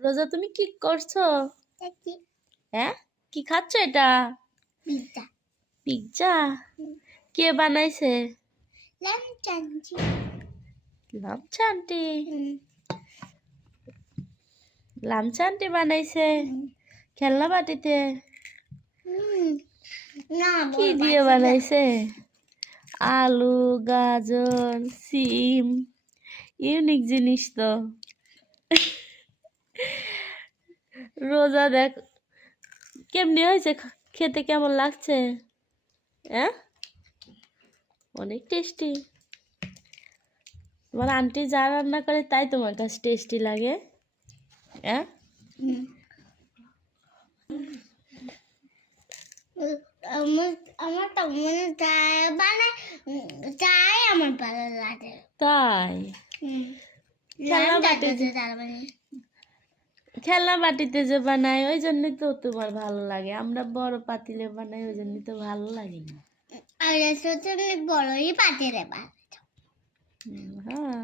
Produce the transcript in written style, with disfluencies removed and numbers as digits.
রোজা তুমি কি করছো? হ্যাঁ, কি খাচ্ছ এটা? পিজ্জা। পিজ্জা? কে বানাইছে? লামচা আন্টি। লামচা আন্টি বানাইছে খেলনা বাটিতে? কি দিয়ে বানাইছে? আলু, গাজর, সিম, ইউনিক জিনিস তো। রোজা দেখ কেমনি হয়েছে, খেতে কেমন লাগছে? হ্যাঁ, অনেক টেস্টি। তোমার আন্টি যা রান্না করে তাই তোমার কাছে টেস্টি লাগে? হ্যাঁ, আমার তো মনে বানায় চাই আমার ভালো লাগে। তাই? খেলনা বাটিতে যে বানাই ওই জন্যই তো তোমার ভালো লাগে। আমরা বড় পাতিলে বানাই ওই জন্যই তো ভালো লাগে না। আর বড়ই পাতিলে বানাই। হ্যাঁ।